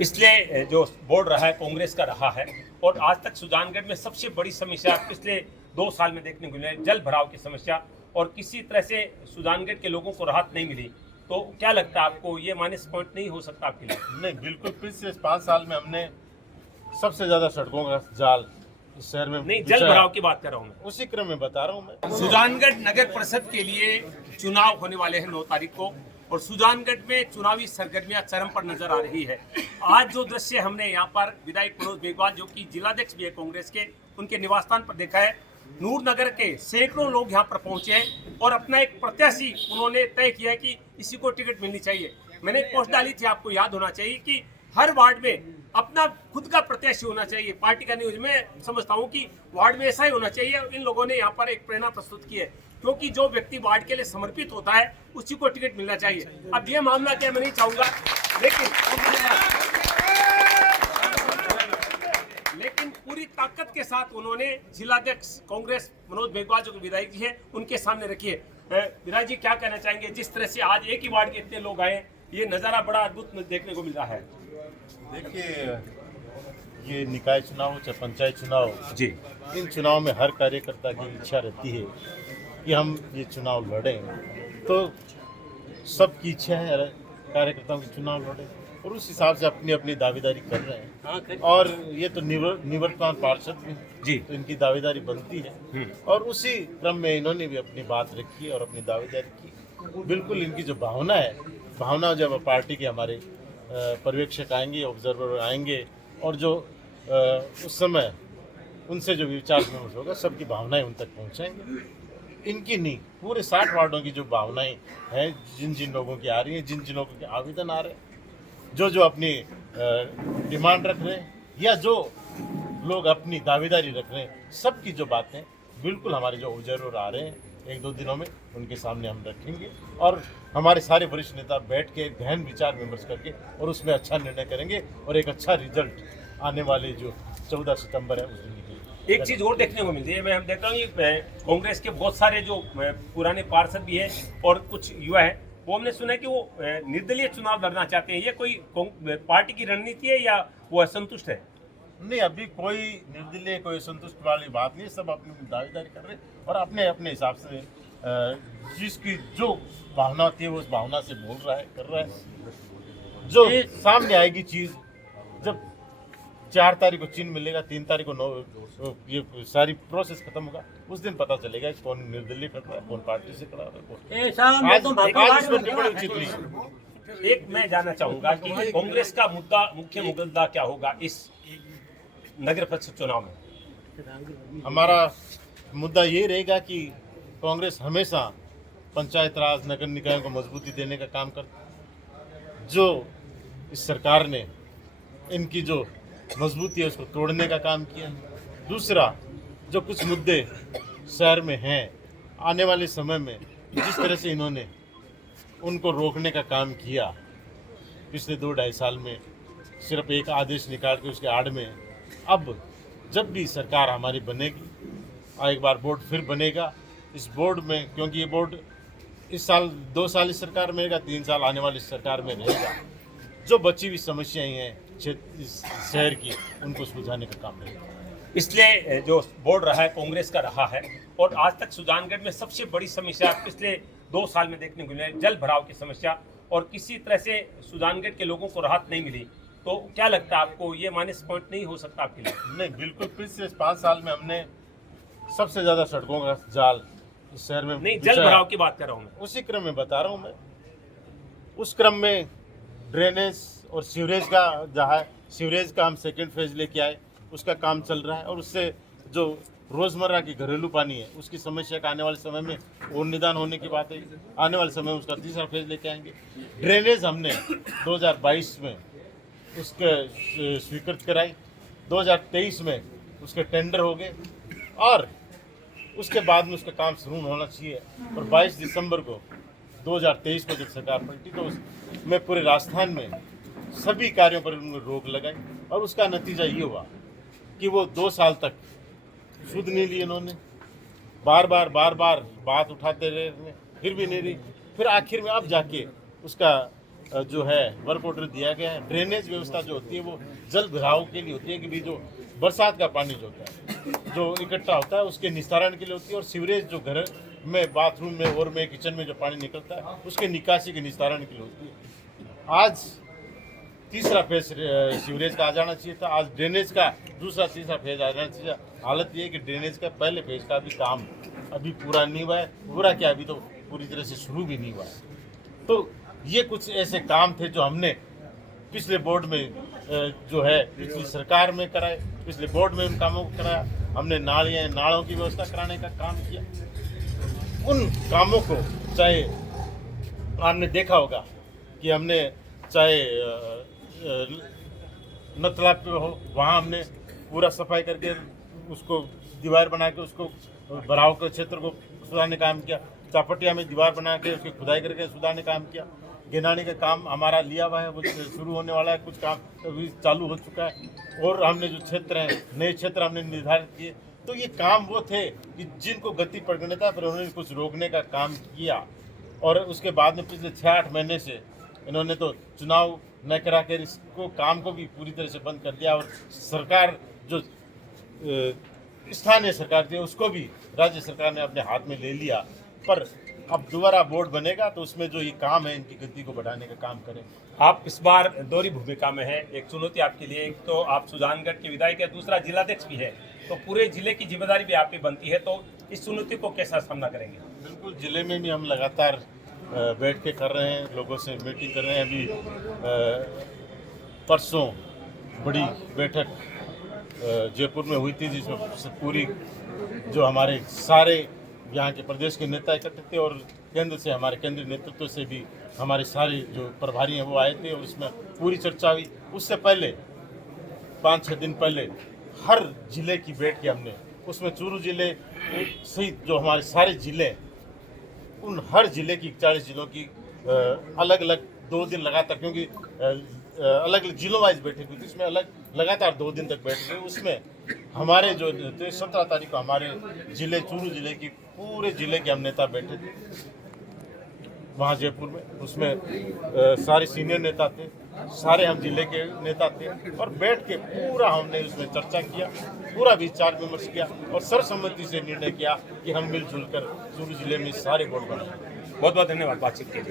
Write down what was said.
इसलिए जो बोर्ड रहा है कांग्रेस का रहा है और आज तक सुजानगढ़ में सबसे बड़ी समस्या पिछले 2 साल में देखने को मिली जल भराव की समस्या और किसी तरह से सुजानगढ़ के लोगों को राहत नहीं मिली। तो क्या लगता है आपको ये माइनस पॉइंट नहीं हो सकता आपके लिए? नहीं, बिल्कुल। पिछले 5 साल में हमने सबसे ज्यादा सड़कों का जाल इस शहर में नहीं, जल भराव की बात कर रहा हूँ मैं। उसी क्रम में बता रहा हूँ मैं। सुजानगढ़ नगर परिषद के लिए चुनाव होने वाले हैं 9 तारीख को और सुजानगढ़ में चुनावी सरगर्मियां चरम पर नजर आ रही है। आज जो दृश्य हमने यहाँ पर विधायक मनोज मेघवाल जो कि जिलाध्यक्ष भी है कांग्रेस के, उनके निवास स्थान पर देखा है। नूर नगर के सैकड़ों लोग यहाँ पर पहुंचे हैं और अपना एक प्रत्याशी उन्होंने तय किया है कि इसी को टिकट मिलनी चाहिए। मैंने एक पोस्ट डाली थी, आपको याद होना चाहिए कि हर वार्ड में अपना खुद का प्रत्याशी होना चाहिए। पार्टी का न्यूज में समझता हूँ कि वार्ड में ऐसा ही होना चाहिए। इन लोगों ने यहाँ पर एक प्रेरणा प्रस्तुत की है क्योंकि जो व्यक्ति वार्ड के लिए समर्पित होता है उसी को टिकट मिलना चाहिए। अब ये मामला क्या मैं नहीं चाहूंगा, लेकिन पूरी ताकत के साथ उन्होंने जिलाध्यक्ष कांग्रेस मनोज मेघवाल जो विधायक जी है उनके सामने रखी है। विधायक जी क्या कहना चाहेंगे? जिस तरह से आज एक ही वार्ड के इतने लोग आए, ये नजारा बड़ा अद्भुत देखने को मिल रहा है। देखिए, ये निकाय चुनाव हो चाहे पंचायत चुनाव जी, इन चुनाव में हर कार्यकर्ता की इच्छा रहती है कि हम ये चुनाव लड़ें। तो सबकी इच्छा है कार्यकर्ताओं की चुनाव लड़ें और उस हिसाब से अपनी अपनी दावेदारी कर रहे हैं। और ये तो निवर्तमान पार्षद भी जी, तो इनकी दावेदारी बनती है और उसी क्रम में इन्होंने भी अपनी बात रखी और अपनी दावेदारी की। बिल्कुल इनकी जो भावना है, भावना जब पार्टी के हमारे पर्यवेक्षक आएंगे, ऑब्जर्वर आएंगे और जो उस समय उनसे जो विचार विमर्श होगा, सबकी भावनाएं उन तक पहुंचाएंगे। इनकी नहीं, पूरे 60 वार्डों की जो भावनाएं हैं, जिन जिन लोगों की आ रही हैं, जिन जिन लोगों के आवेदन आ रहे हैं, जो अपनी डिमांड रख रहे हैं या जो लोग अपनी दावेदारी रख रहे हैं, सबकी जो बातें बिल्कुल हमारे जो ऑब्जर्वर आ रहे हैं 1-2 दिनों में उनके सामने हम रखेंगे और हमारे सारे वरिष्ठ नेता बैठ के गहन विचार विमर्श करके और उसमें अच्छा निर्णय करेंगे और एक अच्छा रिजल्ट आने वाले जो 14 सितंबर है उस दिन निकलेगा। एक चीज और देखने को मिलती है, मैं हम देखता हूँ कांग्रेस के बहुत सारे जो पुराने पार्षद भी हैं और कुछ युवा हैं, वो हमने सुना है कि वो निर्दलीय चुनाव लड़ना चाहते हैं। ये कोई पार्टी की रणनीति है या वो असंतुष्ट है? नहीं, अभी कोई निर्दलीय कोई संतुष्ट वाली बात नहीं, सब अपनी दावेदारी कर रहे हैं और अपने अपने हिसाब से जिसकी जो भावना होती है वो उस भावना से बोल रहा है, कर रहा है। जो सामने आएगी चीज, जब 4 तारीख को चिन्ह मिलेगा, 3 तारीख को ये सारी प्रोसेस खत्म होगा, उस दिन पता चलेगा कि कौन निर्दलीय कर रहा है, कौन पार्टी से कर रहा है, आज इस पर टिप्पणी उचित नहीं। एक मैं जानना चाहूंगा कि कांग्रेस का मुख्य मुद्दा क्या होगा इस नगर परिषद चुनाव में? हमारा मुद्दा ये रहेगा कि कांग्रेस हमेशा पंचायत राज नगर निकायों को मजबूती देने का काम करती है। जो इस सरकार ने इनकी जो मजबूती है उसको तोड़ने का काम किया। दूसरा, जो कुछ मुद्दे शहर में हैं, आने वाले समय में जिस तरह से इन्होंने उनको रोकने का काम किया पिछले 2-2.5 साल में, सिर्फ एक आदेश निकाल के उसके आड़ में, अब जब भी सरकार हमारी बनेगी और एक बार बोर्ड फिर बनेगा, इस बोर्ड में, क्योंकि ये बोर्ड इस साल 2 साल इस सरकार में रहेगा, 3 साल आने वाली सरकार में रहेगा, जो बची हुई समस्याएं हैं इस शहर की, उनको सुलझाने का काम रहेगा। इसलिए जो बोर्ड रहा है कांग्रेस का रहा है और आज तक सुजानगढ़ में सबसे बड़ी समस्या पिछले 2 साल में देखने को मिली जल भराव की समस्या और किसी तरह से सुजानगढ़ के लोगों को राहत नहीं मिली। तो क्या लगता है आपको ये माइनस पॉइंट नहीं हो सकता आपके लिए? नहीं, बिल्कुल। पिछले 5 साल में हमने सबसे ज्यादा सड़कों का जाल इस शहर में नहीं, जल भराव की बात कर रहा हूँ मैं। उसी क्रम में बता रहा हूँ मैं। उस क्रम में ड्रेनेज और सीवरेज का जहाँ सीवरेज का हम सेकेंड फेज लेके आए, उसका काम चल रहा है और उससे जो रोज़मर्रा की घरेलू पानी है उसकी समस्या का आने वाले समय में और निदान होने की बात है। आने वाले समय में उसका 3रा फेज लेके आएंगे। ड्रेनेज हमने 2022 में उसके स्वीकृत कराई, 2023 में उसके टेंडर हो गए और उसके बाद में उसका काम शुरू होना चाहिए। और 22 दिसंबर को 2023 को जब सरकार पलटी तो उसमें पूरे राजस्थान में सभी कार्यों पर उन्होंने रोक लगाई और उसका नतीजा ये हुआ कि वो 2 साल तक सुध नहीं ली। इन्होंने बार बार बात उठाते रहे, फिर भी नहीं रही। फिर आखिर में अब जाके उसका जो है वर्क ऑर्डर दिया गया है। ड्रेनेज व्यवस्था जो होती है वो जल भराव के लिए होती है कि भी जो बरसात का पानी जो होता है जो इकट्ठा होता है उसके निस्तारण के लिए होती है, और सीवरेज जो घर में बाथरूम में और में किचन में जो पानी निकलता है उसके निकासी के निस्तारण के लिए होती है। आज तीसरा फेज सीवरेज का आ जाना चाहिए था, आज ड्रेनेज का दूसरा तीसरा फेज आ जाना चाहिए। हालत ये है कि ड्रेनेज का पहले फेज का भी काम अभी पूरा नहीं हुआ है, पूरा क्या अभी तो पूरी तरह से शुरू भी नहीं हुआ है। तो ये कुछ ऐसे काम थे जो हमने पिछले बोर्ड में जो है पिछली सरकार में कराए, पिछले बोर्ड में उन कामों को कराया। हमने नालों की व्यवस्था कराने का काम किया। उन कामों को चाहे आपने देखा होगा कि हमने चाहे नतला पे हो वहाँ हमने पूरा सफाई करके उसको दीवार बना के उसको भराव के क्षेत्र को सुधारने का काम किया। चापटिया में दीवार बना के उसकी खुदाई करके सुधारने का काम किया। गेनानी का काम हमारा लिया हुआ है, वो शुरू होने वाला है, कुछ काम अभी चालू हो चुका है। और हमने जो क्षेत्र हैं नए क्षेत्र हमने निर्धारित किए। तो ये काम वो थे कि जिनको गति पकड़ने था, फिर उन्होंने कुछ रोकने का काम किया। और उसके बाद में पिछले 6-8 महीने से इन्होंने तो चुनाव न करा कर इसको काम को भी पूरी तरह से बंद कर दिया। और सरकार जो स्थानीय सरकार थी उसको भी राज्य सरकार ने अपने हाथ में ले लिया। पर अब दोबारा बोर्ड बनेगा तो उसमें जो ये काम है इनकी गति को बढ़ाने का काम करें। आप इस बार दोहरी भूमिका में है, एक चुनौती आपके लिए, एक तो आप सुजानगढ़ के विधायक है, दूसरा जिलाध्यक्ष भी है, तो पूरे जिले की जिम्मेदारी भी आप पे बनती है। तो इस चुनौती को कैसा सामना करेंगे? बिल्कुल, जिले में भी हम लगातार बैठ के कर रहे हैं, लोगों से मीटिंग कर रहे हैं। अभी परसों बड़ी बैठक जयपुर में हुई थी जिसमें पूरी जो हमारे सारे यहाँ के प्रदेश के नेता इकट्ठे थे और केंद्र से हमारे केंद्रीय नेतृत्व से भी हमारे सारे जो प्रभारी हैं वो आए थे और उसमें पूरी चर्चा हुई। उससे पहले 5-6 दिन पहले हर जिले की बैठ के हमने उसमें चूरू जिले सहित जो हमारे सारे जिले उन हर जिले की 40 जिलों की अलग अलग 2 दिन लगातार, क्योंकि अलग अलग जिलों वाइज बैठक हुई थी, उसमें अलग लगातार 2 दिन तक बैठ गए। उसमें हमारे जो 17 तारीख को हमारे जिले चूरू जिले की पूरे जिले के हम नेता बैठे थे वहाँ जयपुर में। उसमें सारे सीनियर नेता थे, सारे हम जिले के नेता थे और बैठ के पूरा हमने उसमें चर्चा किया, पूरा विचार विमर्श किया और सर्वसम्मति से निर्णय किया कि हम मिलजुल कर चूरू जिले में सारे बोर्ड बनाएंगे। बहुत बहुत धन्यवाद बातचीत के लिए।